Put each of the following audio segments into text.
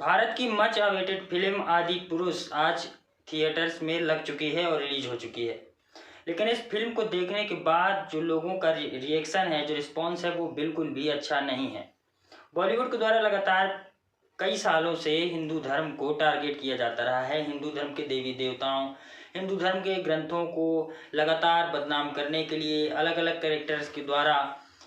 भारत की much awaited film आदि पुरुष आज थिएटर्स में लग चुकी है और रिलीज हो चुकी है। लेकिन इस फिल्म को देखने के बाद जो लोगों का रिएक्शन है, जो रिस्पॉन्स है, वो बिल्कुल भी अच्छा नहीं है। बॉलीवुड के द्वारा लगातार कई सालों से हिंदू धर्म को टारगेट किया जाता रहा है। हिंदू धर्म के देवी देवताओं, हिंदू धर्म के ग्रंथों को लगातार बदनाम करने के लिए अलग अलग कैरेक्टर्स के द्वारा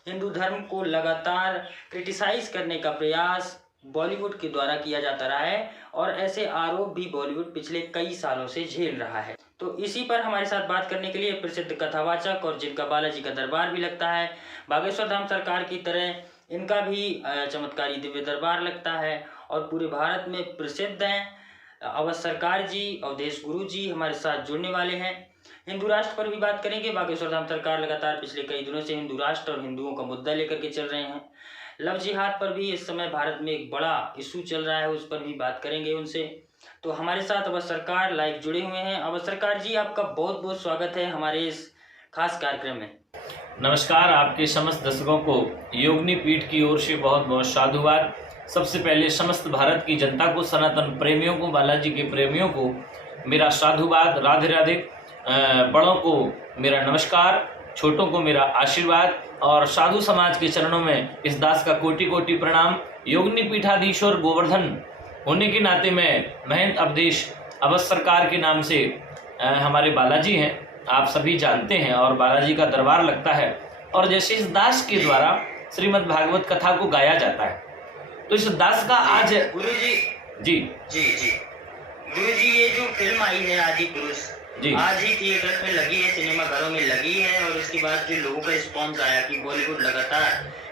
हिंदू धर्म को लगातार क्रिटिसाइज करने का प्रयास बॉलीवुड के द्वारा किया जाता रहा है और ऐसे आरोप भी बॉलीवुड पिछले कई सालों से झेल रहा है। तो इसी पर हमारे साथ बात करने के लिए प्रसिद्ध कथावाचक और जिनका बालाजी का दरबार भी लगता है, बागेश्वर धाम सरकार की तरह इनका भी चमत्कारी दिव्य दरबार लगता है और पूरे भारत में प्रसिद्ध हैं। अवध सरकार जी, अवधेश गुरु जी हमारे साथ जुड़ने वाले हैं। हिंदू राष्ट्र पर भी बात करेंगे। बागेश्वर धाम सरकार लगातार पिछले कई दिनों से हिंदू राष्ट्र और हिंदुओं का मुद्दा लेकर के चल रहे हैं। लव जिहाद पर भी इस समय भारत में एक बड़ा इशू चल रहा है, उस पर भी बात करेंगे उनसे। तो हमारे साथ अवध सरकार लाइव जुड़े हुए हैं। अवध सरकार जी, आपका बहुत बहुत स्वागत है हमारे इस खास कार्यक्रम में। नमस्कार, आपके समस्त दर्शकों को योगिनी पीठ की ओर से बहुत बहुत साधुवाद। सबसे पहले समस्त भारत की जनता को, सनातन प्रेमियों को, बालाजी के प्रेमियों को मेरा साधुवाद, राधे राधे। बड़ों को मेरा नमस्कार, छोटों को मेरा आशीर्वाद और साधु समाज के चरणों में इस दास का कोटि कोटि प्रणाम। योगिनी पीठाधीश्वर गोवर्धन होने के नाते मैं महंत अवधेश अवध सरकार के नाम से हमारे बालाजी हैं, आप सभी जानते हैं, और बालाजी का दरबार लगता है। और जैसे इस दास के द्वारा श्रीमद् भागवत कथा को गाया जाता है, तो इस दास का आज गुरु जी जी गुरु जी, ये जो फिल्म आई है आदि पुरुष जी आज ही थिएटर में लगी है, सिनेमा घरों में लगी है, और इसके बाद जो लोगों का रिस्पॉन्स आया कि बॉलीवुड लगातार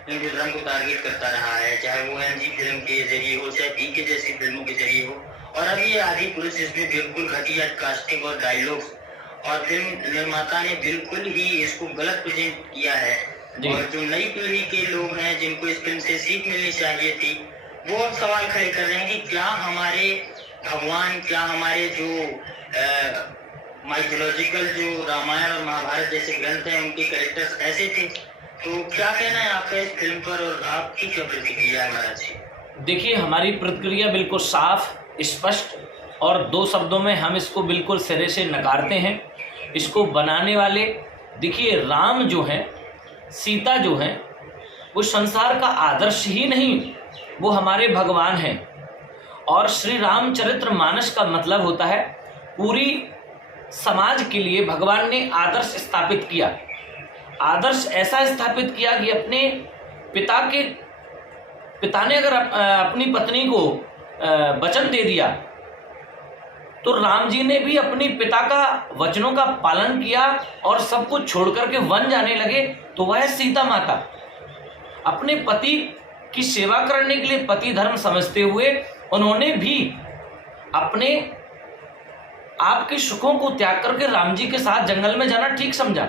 हिंदू धर्म को टारगेट करता रहा है, चाहे वो एनजी फिल्म के जरिए हो, चाहे पीके जैसी फिल्मों के जरिए हो, और अब ये आदि पुरुष इसमें बिल्कुल घटिया कास्टिंग और डायलॉग्स, और फिल्म निर्माता ने बिल्कुल ही इसको गलत प्रेजेंट किया है। और जो नई पीढ़ी के लोग हैं जिनको इस फिल्म से सीख मिलनी चाहिए थी, वो अब सवाल खड़े कर रहे हैं कि क्या हमारे भगवान, क्या हमारे जो माइथोलॉजिकल जो रामायण और महाभारत जैसे ग्रंथ हैं उनके कैरेक्टर्स ऐसे थे। तो क्या कहना है आपका इस फिल्म पर और आपकी क्या प्रतिक्रिया है महाराज? देखिए, हमारी प्रतिक्रिया बिल्कुल साफ, स्पष्ट और दो शब्दों में हम इसको बिल्कुल सिरे से नकारते हैं। इसको बनाने वाले, देखिए, राम जो हैं, सीता जो हैं, वो संसार का आदर्श ही नहीं, वो हमारे भगवान हैं। और श्री रामचरित्र मानस का मतलब होता है पूरी समाज के लिए भगवान ने आदर्श स्थापित किया। आदर्श ऐसा स्थापित किया कि अपने पिता ने अगर अपनी पत्नी को वचन दे दिया, तो राम जी ने भी अपनी पिता का वचनों का पालन किया और सब कुछ छोड़ करके वन जाने लगे। तो वह सीता माता अपने पति की सेवा करने के लिए पति धर्म समझते हुए उन्होंने भी अपने आपके सुखों को त्याग करके राम जी के साथ जंगल में जाना ठीक समझा।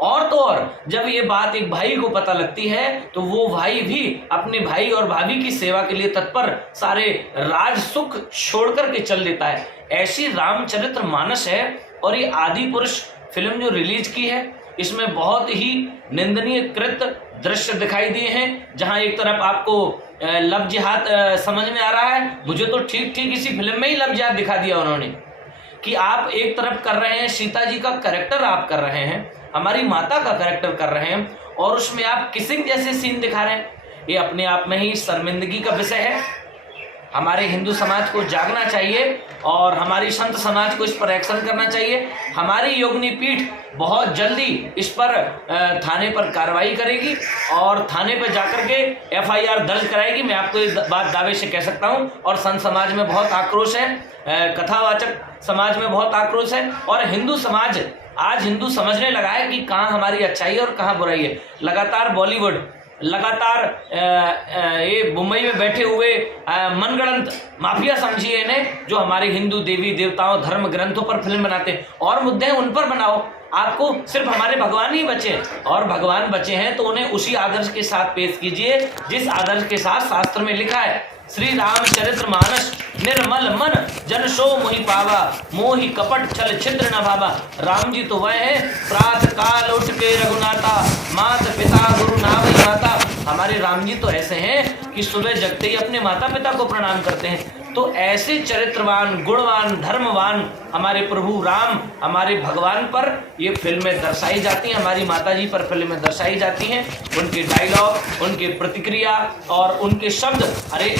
और तो और जब ये बात एक भाई को पता लगती है, तो वो भाई भी अपने भाई और भाभी की सेवा के लिए तत्पर सारे राज सुख छोड़ करके चल देता है। ऐसी रामचरित्र मानस है। और ये आदि पुरुष फिल्म जो रिलीज की है, इसमें बहुत ही निंदनीय कृत दृश्य दिखाई दिए हैं। जहां एक तरफ आपको लव जिहाद समझ में आ रहा है, मुझे तो ठीक इसी फिल्म में ही लव जिहाद दिखा दिया उन्होंने, कि आप एक तरफ कर रहे हैं सीता जी का कैरेक्टर, आप कर रहे हैं हमारी माता का कैरेक्टर कर रहे हैं, और उसमें आप किसिंग जैसे सीन दिखा रहे हैं। ये अपने आप में ही शर्मिंदगी का विषय है। हमारे हिंदू समाज को जागना चाहिए और हमारी संत समाज को इस पर एक्शन करना चाहिए। हमारी योगिनी पीठ बहुत जल्दी इस पर थाने पर कार्रवाई करेगी और थाने पर जाकर के FIR दर्ज कराएगी। मैं आपको इस बात दावे से कह सकता हूं। और संत समाज में बहुत आक्रोश है, कथावाचक समाज में बहुत आक्रोश है, और हिंदू समाज आज हिंदू समझने लगा है कि कहाँ हमारी अच्छाई है और कहाँ बुराई है। लगातार बॉलीवुड, लगातार ये मुंबई में बैठे हुए मनगढ़ंत माफिया समझिए इन्हें, जो हमारे हिंदू देवी देवताओं धर्म ग्रंथों पर फिल्म बनाते हैं। और मुद्दे हैं उन पर बनाओ, आपको सिर्फ हमारे भगवान ही बचे, और भगवान बचे हैं तो उन्हें उसी आदर्श के साथ पेश कीजिए जिस आदर्श के साथ शास्त्र में लिखा है। श्री रामचरित्र मानस निर्मल मन जन सो मोहि पावा, मोहि कपट छल छिद्र न भावा। राम जी तो वह है प्रातः काल उठ के रघुनाथा, मात पिता गुरु नावई माता। हमारे राम जी तो ऐसे हैं कि सुबह जगते ही अपने माता पिता को प्रणाम करते हैं। तो ऐसे चरित्रवान, गुणवान, धर्मवान हमारे प्रभु राम, हमारे भगवान पर ये फिल्में दर्शाई जाती हैं, हमारी माता जी पर फिल्में दर्शाई जाती हैं। उनके डायलॉग, उनके प्रतिक्रिया और उनके शब्द, अरे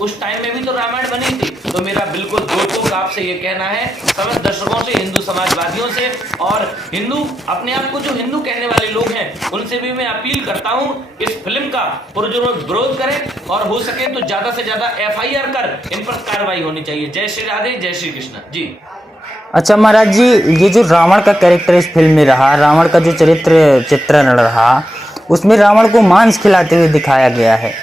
उस टाइम में भी तो रामायण बनी थी। तो मेरा बिल्कुल दोस्तों आपसे ये कहना है, समस्त दर्शकों से, हिंदू समाजवादियों से और हिंदू अपने आप को जो हिंदू कहने वाले लोग हैं उनसे भी मैं अपील करता हूँ, इस फिल्म का पुरजोर विरोध करें और हो सके तो ज्यादा से ज्यादा FIR कर इन पर कार्रवाई होनी चाहिए। जय श्री राधे, जय श्री कृष्ण जी। अच्छा महाराज जी, ये जो रावण का कैरेक्टर इस फिल्म में रहा, रावण का जो चित्रण रहा, उसमें रावण को मांस खिलाते हुए दिखाया गया है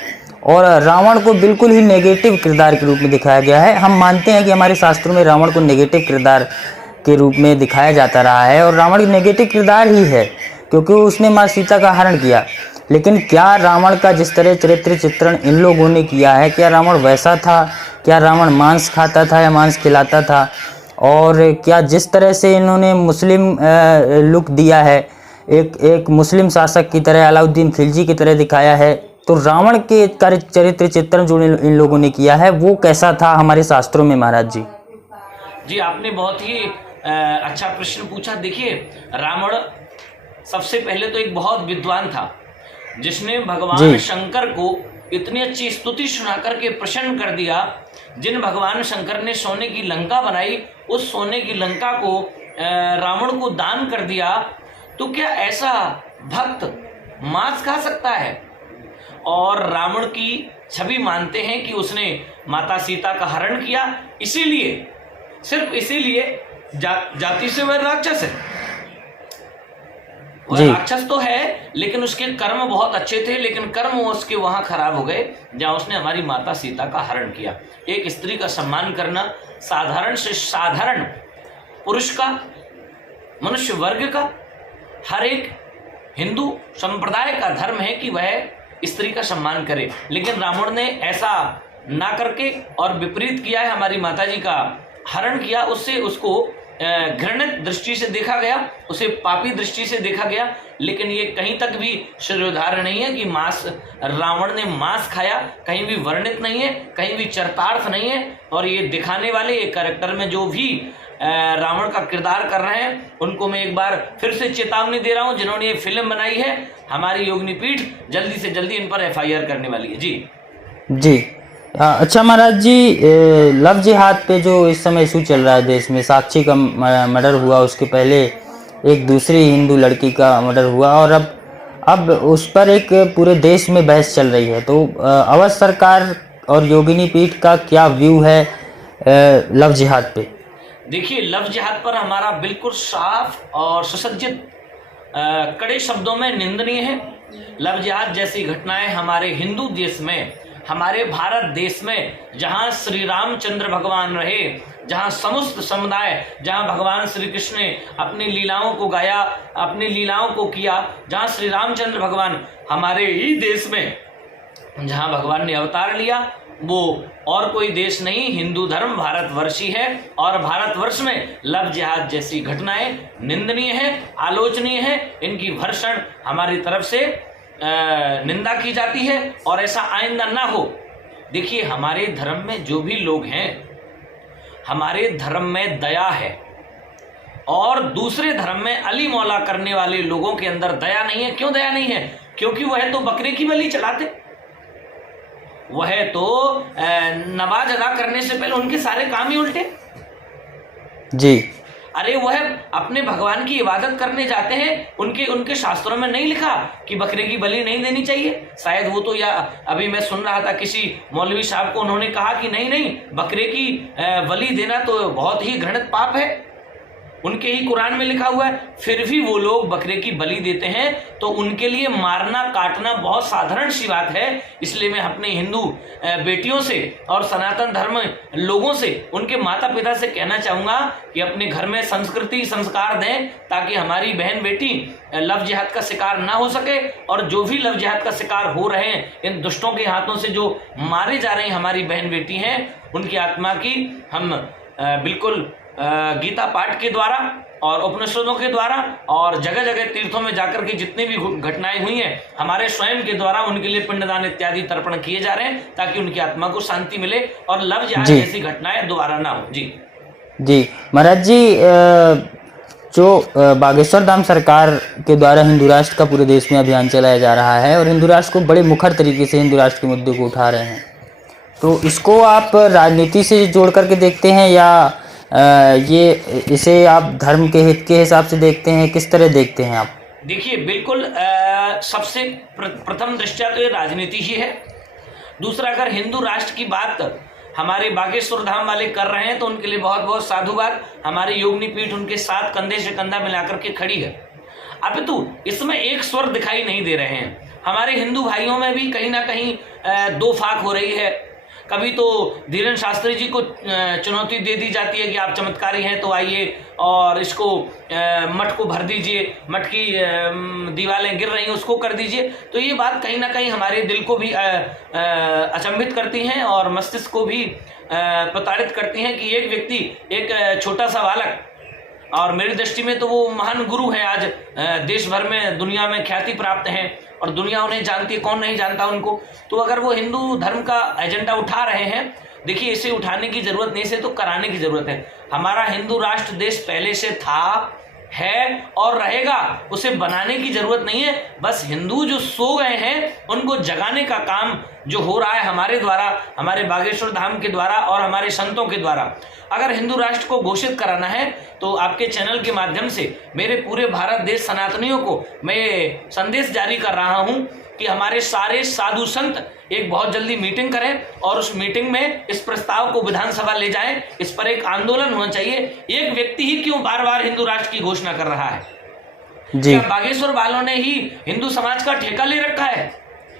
और रावण को बिल्कुल ही नेगेटिव किरदार के रूप में दिखाया गया है। हम मानते हैं कि हमारे शास्त्रों में रावण को नेगेटिव किरदार के रूप में दिखाया जाता रहा है और रावण नेगेटिव किरदार ही है क्योंकि उसने माँ सीता का हरण किया। लेकिन क्या रावण का जिस तरह चरित्र चित्रण इन लोगों ने किया है, क्या रावण वैसा था? क्या रावण मांस खाता था या मांस खिलाता था? और क्या जिस तरह से इन्होंने मुस्लिम लुक दिया है, एक मुस्लिम शासक की तरह, अलाउद्दीन खिलजी की तरह दिखाया है, तो रावण के चरित्र चित्रण जो इन लोगों ने किया है वो कैसा था हमारे शास्त्रों में महाराज जी? जी, आपने बहुत ही अच्छा प्रश्न पूछा। देखिए, रावण सबसे पहले तो एक बहुत विद्वान था जिसने भगवान शंकर को इतनी अच्छी स्तुति सुना करके प्रसन्न कर दिया। जिन भगवान शंकर ने सोने की लंका बनाई, उस सोने की लंका को रावण को दान कर दिया। तो क्या ऐसा भक्त मांस खा सकता है? और रावण की छवि मानते हैं कि उसने माता सीता का हरण किया, इसीलिए, सिर्फ इसीलिए जाति से वह राक्षस है। वह राक्षस तो है लेकिन उसके कर्म बहुत अच्छे थे, लेकिन कर्म उसके वहां खराब हो गए जहां उसने हमारी माता सीता का हरण किया। एक स्त्री का सम्मान करना साधारण से साधारण पुरुष का, मनुष्य वर्ग का, हर एक हिंदू संप्रदाय का धर्म है कि वह स्त्री का सम्मान करे। लेकिन रावण ने ऐसा ना करके और विपरीत किया है, हमारी माताजी का हरण किया। उससे उसको घृणित दृष्टि से देखा गया, उसे पापी दृष्टि से देखा गया। लेकिन ये कहीं तक भी श्रेयोधार्य नहीं है कि रावण ने मांस खाया, कहीं भी वर्णित नहीं है, कहीं भी चरितार्थ नहीं है। और ये दिखाने वाले, ये कैरेक्टर में जो भी रावण का किरदार कर रहे हैं, उनको मैं एक बार फिर से चेतावनी दे रहा हूं, जिन्होंने ये फिल्म बनाई है, हमारी योगिनी पीठ जल्दी से जल्दी इन पर FIR करने वाली है जी। अच्छा महाराज जी, लव जिहाद पे जो इस समय इशू चल रहा है देश में, साक्षी का मर्डर हुआ, उसके पहले एक दूसरी हिंदू लड़की का मर्डर हुआ और अब उस पर एक पूरे देश में बहस चल रही है। तो अवध सरकार और योगिनी पीठ का क्या व्यू है लव जिहाद पे? देखिए, लव जिहाद पर हमारा बिल्कुल साफ और सुसज्जित कड़े शब्दों में निंदनीय है। लव जिहाद जैसी घटनाएं हमारे हिंदू देश में, हमारे भारत देश में, जहां श्री रामचंद्र भगवान रहे, जहां समस्त समुदाय, जहां भगवान श्री कृष्ण ने अपनी लीलाओं को गाया, अपनी लीलाओं को किया, जहां श्री रामचंद्र भगवान हमारे ही देश में, जहां भगवान ने अवतार लिया, वो और कोई देश नहीं, हिंदू धर्म भारतवर्ष ही है। और भारतवर्ष में लव जिहाद जैसी घटनाएं निंदनीय है, आलोचनीय है। इनकी भर्त्सना हमारी तरफ से निंदा की जाती है और ऐसा आइंदा ना हो। देखिए, हमारे धर्म में जो भी लोग हैं, हमारे धर्म में दया है और दूसरे धर्म में अली मौला करने वाले लोगों के अंदर दया नहीं है। क्यों दया नहीं है? क्योंकि वह तो बकरे की बलि चढ़ाते, वह तो नमाज अदा करने से पहले उनके सारे काम ही उल्टे जी। अरे वह अपने भगवान की इबादत करने जाते हैं, उनके शास्त्रों में नहीं लिखा कि बकरे की बलि नहीं देनी चाहिए। शायद वो तो, या अभी मैं सुन रहा था किसी मौलवी साहब को, उन्होंने कहा कि नहीं, बकरे की बलि देना तो बहुत ही घृणित पाप है, उनके ही कुरान में लिखा हुआ है। फिर भी वो लोग बकरे की बलि देते हैं, तो उनके लिए मारना काटना बहुत साधारण सी बात है। इसलिए मैं अपने हिंदू बेटियों से और सनातन धर्म लोगों से, उनके माता पिता से कहना चाहूँगा कि अपने घर में संस्कृति संस्कार दें, ताकि हमारी बहन बेटी लव जिहाद का शिकार ना हो सके। और जो भी लव जिहाद का शिकार हो रहे हैं, इन दुष्टों के हाथों से जो मारे जा रहे हैं हमारी बहन बेटी हैं, उनकी आत्मा की हम बिल्कुल गीता पाठ के द्वारा और उपनिषदों के द्वारा और जगह जगह तीर्थों में जाकर के जितनी भी घटनाएं हुई हैं हमारे स्वयं के द्वारा उनके लिए पिंडदान इत्यादि तर्पण किए जा रहे हैं ताकि उनकी आत्मा को शांति मिले और लव जिहाद जैसी घटनाएं दोबारा ना हो। जी जी महाराज जी, जो बागेश्वर धाम सरकार के द्वारा हिंदू राष्ट्र का पूरे देश में अभियान चलाया जा रहा है और हिंदू राष्ट्र को बड़े मुखर तरीके से हिंदू राष्ट्र के मुद्दे को उठा रहे हैं, तो इसको आप राजनीति से जोड़ करके देखते हैं या ये इसे आप धर्म के हित के हिसाब से देखते हैं, किस तरह देखते हैं आप? देखिए बिल्कुल सबसे प्रथम दृष्टया तो ये राजनीति ही है। दूसरा, अगर हिंदू राष्ट्र की बात हमारे बागेश्वर धाम वाले कर रहे हैं तो उनके लिए बहुत बहुत साधुवाद। हमारी योगिनी पीठ उनके साथ कंधे से कंधा मिलाकर के खड़ी है। अपितु इसमें एक स्वर दिखाई नहीं दे रहे हैं। हमारे हिंदू भाइयों में भी कहीं ना कहीं दो फाक हो रही है। कभी तो धीरेन्द्र शास्त्री जी को चुनौती दे दी जाती है कि आप चमत्कारी हैं तो आइए और इसको मठ को भर दीजिए, मठ की दीवारें गिर रही हैं उसको कर दीजिए। तो ये बात कहीं ना कहीं हमारे दिल को भी अचंभित करती हैं और मस्तिष्क को भी प्रताड़ित करती हैं कि एक व्यक्ति, एक छोटा सा बालक, और मेरी दृष्टि में तो वो महान गुरु हैं, आज देश भर में दुनिया में ख्याति प्राप्त हैं और दुनिया उन्हें जानती है, कौन नहीं जानता उनको। तो अगर वो हिंदू धर्म का एजेंडा उठा रहे हैं, देखिए इसे उठाने की जरूरत नहीं, इसे तो कराने की जरूरत है। हमारा हिंदू राष्ट्र देश पहले से था, है और रहेगा, उसे बनाने की जरूरत नहीं है। बस हिंदू जो सो गए हैं उनको जगाने का काम जो हो रहा है हमारे द्वारा, हमारे बागेश्वर धाम के द्वारा और हमारे संतों के द्वारा। अगर हिंदू राष्ट्र को घोषित कराना है तो आपके चैनल के माध्यम से मेरे पूरे भारत देश सनातनियों को मैं संदेश जारी कर रहा हूं कि हमारे सारे साधु संत एक बहुत जल्दी मीटिंग करें और उस मीटिंग में इस प्रस्ताव को विधानसभा ले जाएं। इस पर एक आंदोलन होना चाहिए। एक व्यक्ति ही क्यों बार बार हिंदू राष्ट्र की घोषणा कर रहा है? जी। क्या बागेश्वर वालों ने ही हिंदू समाज का ठेका ले रखा है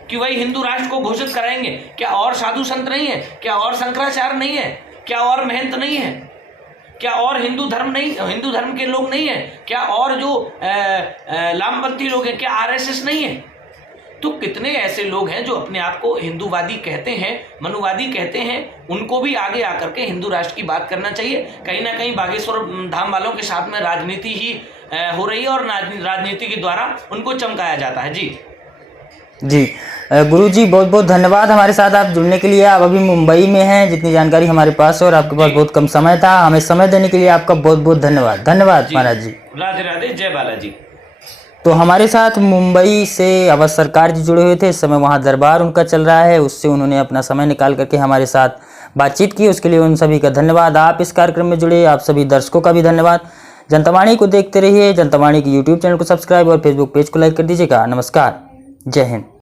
कि वही हिंदू राष्ट्र को घोषित कराएंगे? क्या और साधु संत नहीं है? क्या और शंकराचार्य नहीं है? क्या और महंत नहीं है? क्या और हिंदू धर्म के लोग नहीं है? क्या और जो लामपंथी लोग हैं, क्या आरएसएस नहीं है? तो कितने ऐसे लोग हैं जो अपने आप को हिंदूवादी कहते हैं, मनुवादी कहते हैं। उनको भी आगे आकर के हिंदू राष्ट्र की बात करना चाहिए। कहीं ना कहीं बागेश्वर धाम वालों के साथ में राजनीति ही हो रही है और राजनीति के द्वारा उनको चमकाया जाता है। जी गुरु जी, बहुत बहुत धन्यवाद हमारे साथ आप जुड़ने के लिए। आप अभी मुंबई में हैं, जितनी जानकारी हमारे पास है और आपके पास बहुत कम समय था, हमें समय देने के लिए आपका बहुत बहुत धन्यवाद। धन्यवाद महाराज जी। राधे राधे, जय बालाजी। तो हमारे साथ मुंबई से अवध सरकार जी जुड़े हुए थे। इस समय वहाँ दरबार उनका चल रहा है, उससे उन्होंने अपना समय निकाल करके हमारे साथ बातचीत की, उसके लिए उन सभी का धन्यवाद। आप इस कार्यक्रम में जुड़े आप सभी दर्शकों का भी धन्यवाद। जनता वाणी को देखते रहिए। जनता वाणी की यूट्यूब चैनल को सब्सक्राइब और फेसबुक पेज को लाइक कर दीजिएगा। नमस्कार, जय हिंद।